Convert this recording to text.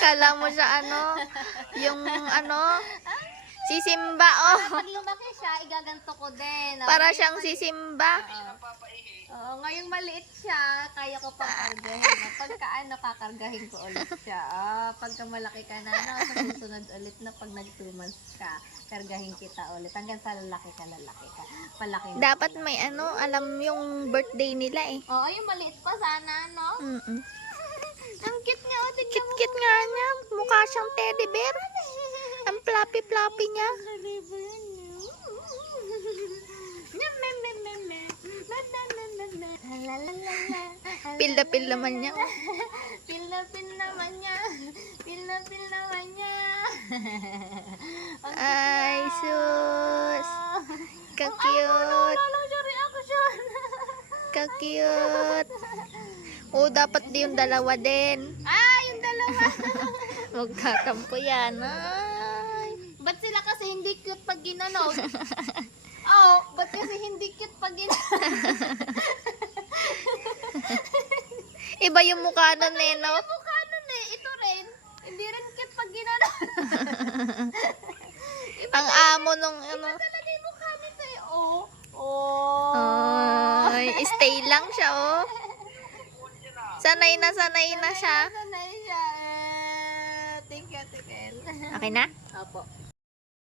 Kala mo siya yung si Simba, Pag lumaki siya, igaganto ko din. Para siyang si Simba. Oo, ngayong maliit siya, kaya ko pang kargahin. Pagka kakargahin ko ulit siya. Pagka malaki ka na, sa susunod ulit na pag nag 2 months ka, kargahin kita ulit. Hanggang sa lalaki ka. Palaki na. Dapat may alam yung birthday nila eh. Oo, yung maliit pa sana, no? Ang cute niya, tignan mo. Kit-kit nga niya. Mukha siyang teddy bear. Ang fluffy-fluffy niya. Pil na pil naman niya. Pil na pil naman niya. Pil na pil naman niya. Ay, sus. Ka-cute. Ka-cute. Dapat yung dalawa din. Yung dalawa. Magkatampo yan. Ay. Ba't sila kasi hindi cute pag ginanod? Ba't kasi hindi cute pag ginanod? Iba yung mukha nun eh, no? Yung mukha nun eh. Ito rin. Hindi rin cute pag ginanod. Ang amo nung Iba talaga yung mukha nito eh. Ay, stay lang siya, Sanay na siya. Sanay siya. Thank you, Ate Kel. Okay na? Opo.